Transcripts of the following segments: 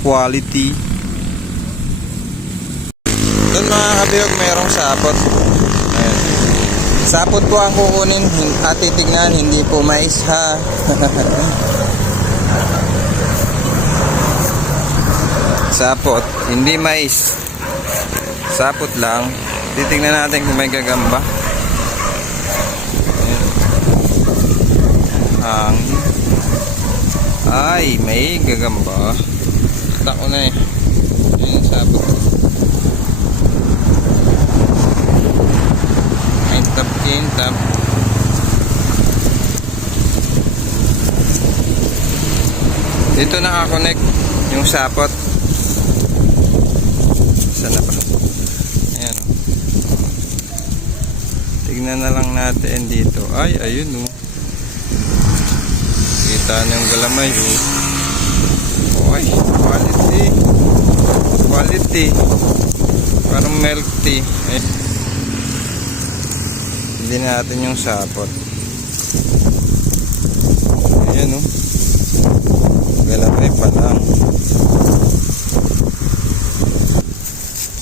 quality. Doon mga kabihog, mayroong sapot. Ayan. Sapot po ang kukunin at titignan, hindi po mais ha. Sapot, hindi mais. Sapot lang. Titignan natin kung may gagamba. Ayan. Ay, may gagamba. Kita ko na eh. Ayan, sapot. May tap. Dito nakakonect yung sapot. Sana pa? Ayan o. Tignan na lang natin dito. Ay, ayun o. Kita na yung galamay o. Ay, quality. Parang milk tea. Hindi natin yung sapot. Ayan o. Galamay pa lang.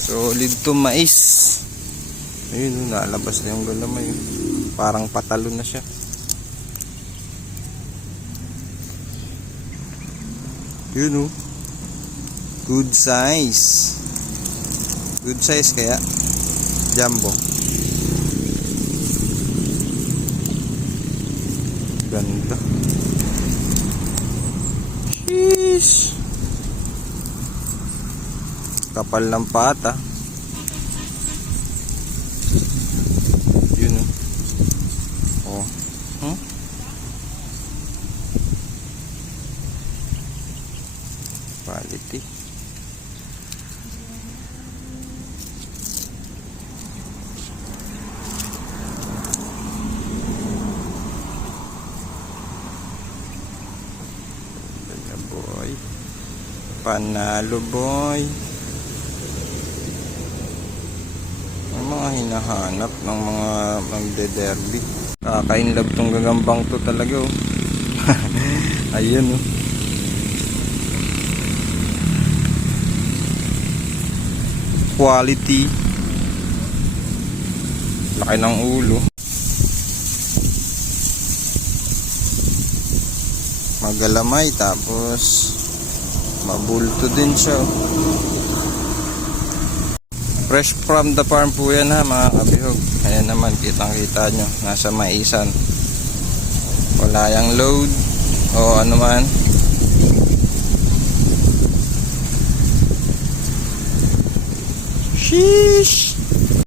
Solid to mais. Ayun, nalabas na yung galamay. Parang patalo na siya. Yun, good size. Good size kaya jumbo. Ganda. Sheesh. Kapal ng pata. Yun oh. Quality. Boy. Panalo boy. Mga hinahanap ng mga magde-derby. Kakainlove tong gagambang to talaga oh. Ayun oh. Quality. Laki ng ulo. Magalamay tapos mabulto din siya oh. Fresh from the farm po yan ha mga kabihog. Ayan naman, kitang kita nyo. Nasa maisan. Wala yang load o ano man. Sheesh.